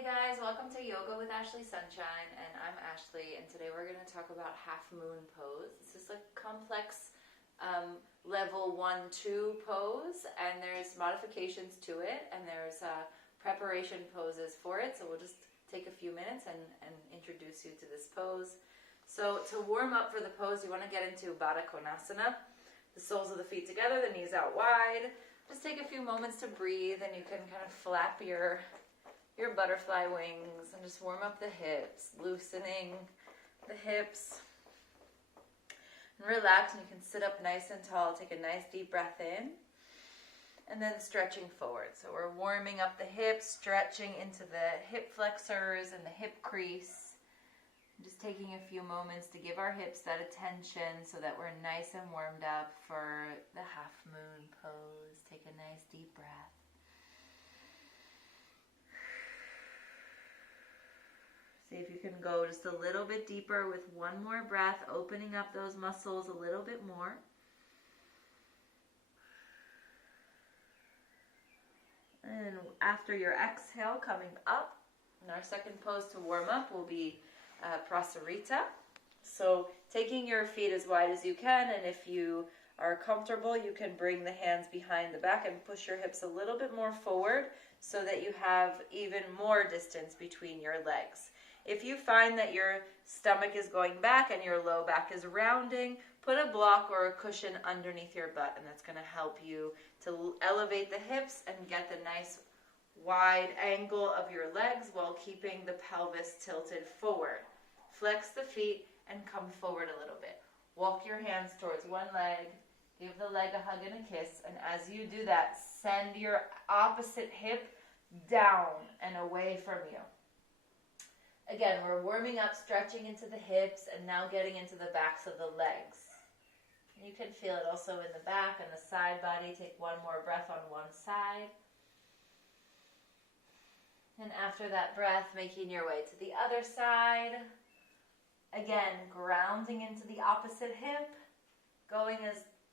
Hey guys, welcome to Yoga with Ashley Sunshine, and I'm Ashley, and today we're going to talk about half moon pose. This is a complex level 1-2 pose, and there's modifications to it, and there's preparation poses for it, so we'll just take a few minutes and introduce you to this pose. So to warm up for the pose, you want to get into Ardha Chandrasana, the soles of the feet together, the knees out wide. Just take a few moments to breathe, and you can kind of flap your butterfly wings and just warm up the hips, loosening the hips. And relax, and you can sit up nice and tall. Take a nice deep breath in, and then stretching forward. So we're warming up the hips, stretching into the hip flexors and the hip crease. Just taking a few moments to give our hips that attention so that we're nice and warmed up for the half moon pose. Take a nice deep breath. See if you can go just a little bit deeper with one more breath, opening up those muscles a little bit more. And after your exhale, coming up, and our second pose to warm up will be Prasarita. So taking your feet as wide as you can, and if you are comfortable, you can bring the hands behind the back and push your hips a little bit more forward so that you have even more distance between your legs. If you find that your stomach is going back and your low back is rounding, put a block or a cushion underneath your butt, and that's going to help you to elevate the hips and get the nice wide angle of your legs while keeping the pelvis tilted forward. Flex the feet and come forward a little bit. Walk your hands towards one leg, give the leg a hug and a kiss, and as you do that, send your opposite hip down and away from you. Again, we're warming up, stretching into the hips, and now getting into the backs of the legs. You can feel it also in the back and the side body. Take one more breath on one side. And after that breath, making your way to the other side. Again, grounding into the opposite hip, going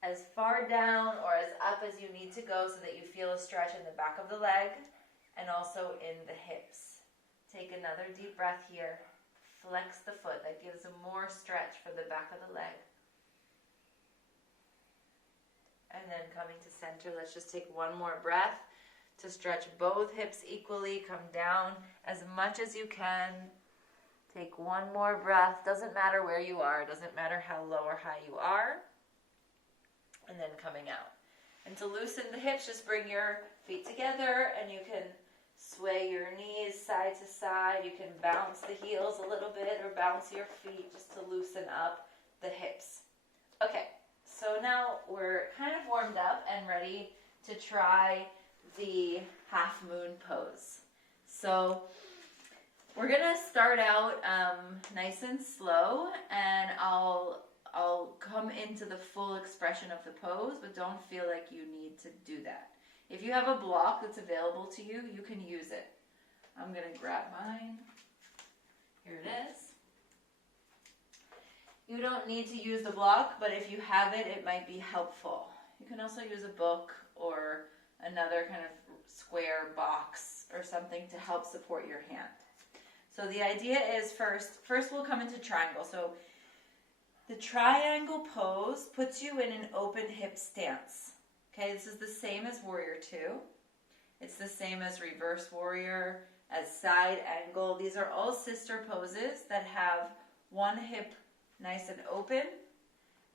as far down or as up as you need to go so that you feel a stretch in the back of the leg and also in the hips. Take another deep breath here. Flex the foot. That gives a more stretch for the back of the leg. And then coming to center, let's just take one more breath to stretch both hips equally. Come down as much as you can. Take one more breath. Doesn't matter where you are. Doesn't matter how low or high you are. And then coming out. And to loosen the hips, just bring your feet together, and you can sway your knees side to side. You can bounce the heels a little bit or bounce your feet just to loosen up the hips. Okay, so now we're kind of warmed up and ready to try the half moon pose. So we're going to start out nice and slow, and I'll come into the full expression of the pose, but don't feel like you need to do that. If you have a block that's available to you, you can use it. I'm going to grab mine. Here it is. You don't need to use the block, but if you have it, it might be helpful. You can also use a book or another kind of square box or something to help support your hand. So the idea is first we'll come into triangle. So the triangle pose puts you in an open hip stance. Okay, this is the same as Warrior 2. It's the same as Reverse Warrior, as Side Angle. These are all sister poses that have one hip nice and open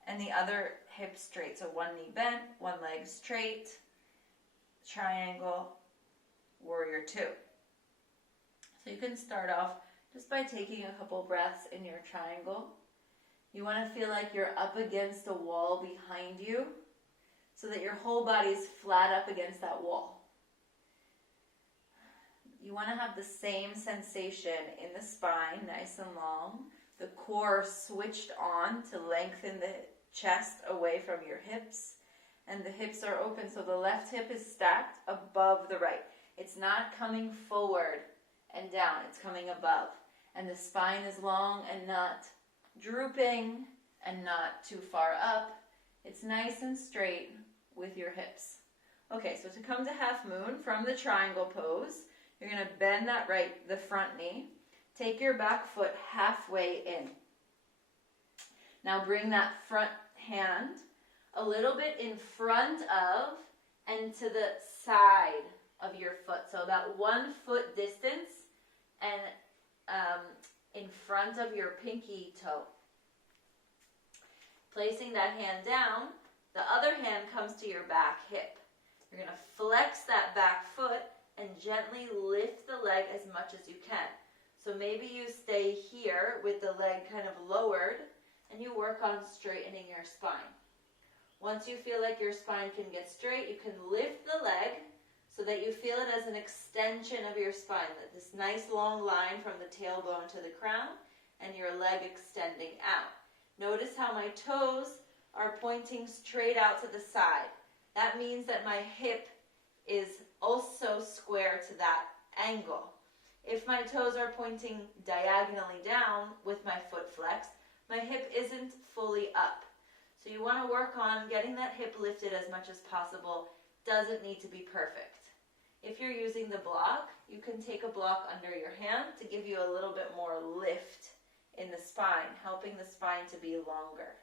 and the other hip straight. So one knee bent, one leg straight, Triangle, Warrior 2. So you can start off just by taking a couple breaths in your triangle. You want to feel like you're up against a wall behind you, so that your whole body is flat up against that wall. You want to have the same sensation in the spine, nice and long. The core switched on to lengthen the chest away from your hips. And the hips are open, so the left hip is stacked above the right. It's not coming forward and down, it's coming above. And the spine is long and not drooping and not too far up. It's nice and straight with your hips. Okay, so to come to half moon from the triangle pose, You're going to bend the front knee. Take your back foot halfway in. Now bring that front hand a little bit in front of and to the side of your foot. So about 1 foot distance and in front of your pinky toe. Placing that hand down, the other hand comes to your back hip. You're going to flex that back foot and gently lift the leg as much as you can. So maybe you stay here with the leg kind of lowered and you work on straightening your spine. Once you feel like your spine can get straight, you can lift the leg so that you feel it as an extension of your spine, that this nice long line from the tailbone to the crown and your leg extending out. Notice how my toes are pointing straight out to the side. That means that my hip is also square to that angle. If my toes are pointing diagonally down with my foot flexed, my hip isn't fully up. So you want to work on getting that hip lifted as much as possible. Doesn't need to be perfect. If you're using the block, you can take a block under your hand to give you a little bit more lift in the spine, helping the spine to be longer.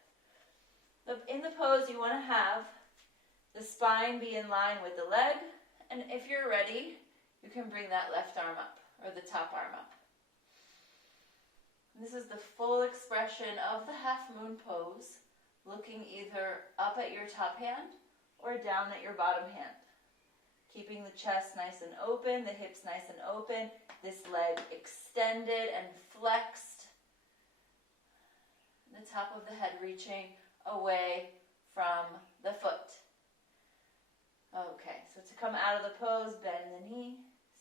In the pose, you want to have the spine be in line with the leg, and if you're ready, you can bring that left arm up, or the top arm up. This is the full expression of the half moon pose, looking either up at your top hand or down at your bottom hand. Keeping the chest nice and open, the hips nice and open, this leg extended and flexed. The top of the head reaching away from the foot. Okay, so to come out of the pose, bend the knee,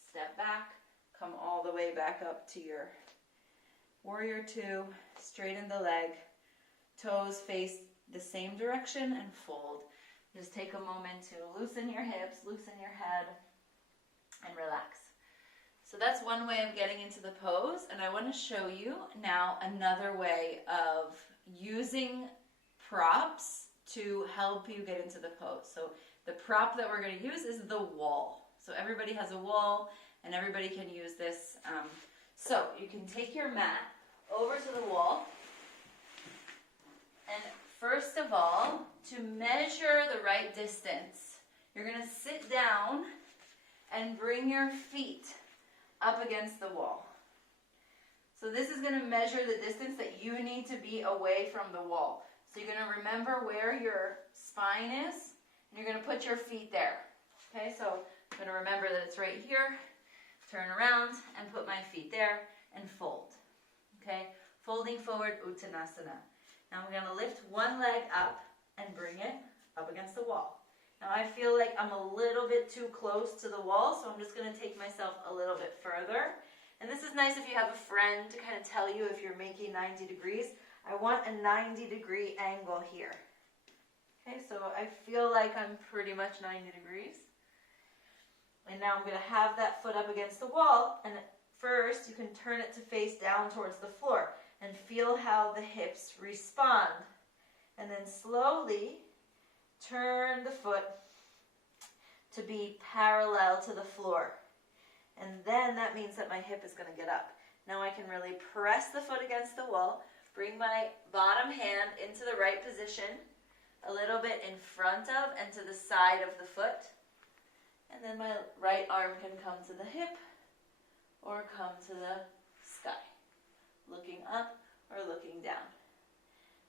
step back, come all the way back up to your warrior two, straighten the leg, toes face the same direction and fold. Just take a moment to loosen your hips, loosen your head, and relax. So that's one way of getting into the pose, and I want to show you now another way of using props to help you get into the pose. So the prop that we're going to use is the wall. So everybody has a wall, and everybody can use this. So you can take your mat over to the wall, and first of all, to measure the right distance, you're going to sit down and bring your feet up against the wall. So this is going to measure the distance that you need to be away from the wall. So you're going to remember where your spine is, and you're going to put your feet there. Okay, so I'm going to remember that it's right here, turn around, and put my feet there, and fold. Okay, folding forward, Uttanasana. Now I'm going to lift one leg up and bring it up against the wall. Now I feel like I'm a little bit too close to the wall, so I'm just going to take myself a little bit further. And this is nice if you have a friend to kind of tell you if you're making 90 degrees. I want a 90-degree angle here. Okay, so I feel like I'm pretty much 90 degrees. And now I'm going to have that foot up against the wall, and first you can turn it to face down towards the floor and feel how the hips respond. And then slowly turn the foot to be parallel to the floor. And then that means that my hip is going to get up. Now I can really press the foot against the wall, bring my bottom hand into the right position, a little bit in front of and to the side of the foot. And then my right arm can come to the hip or come to the sky, looking up or looking down.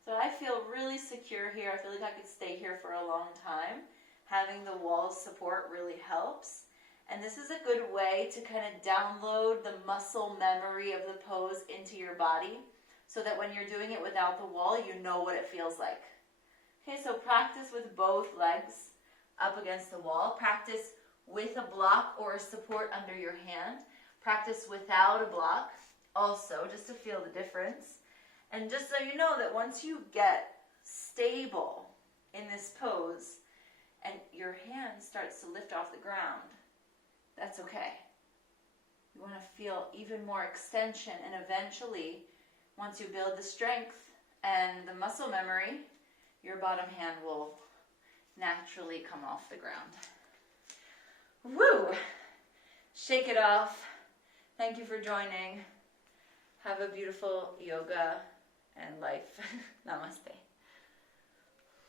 So I feel really secure here. I feel like I could stay here for a long time. Having the wall support really helps. And this is a good way to kind of download the muscle memory of the pose into your body so that when you're doing it without the wall, you know what it feels like. Okay, so practice with both legs up against the wall. Practice with a block or a support under your hand. Practice without a block also, just to feel the difference. And just so you know that once you get stable in this pose and your hand starts to lift off the ground, that's okay. You want to feel even more extension, and eventually, once you build the strength and the muscle memory, your bottom hand will naturally come off the ground. Woo! shake it off. Thank you for joining. Have a beautiful yoga and life. Namaste.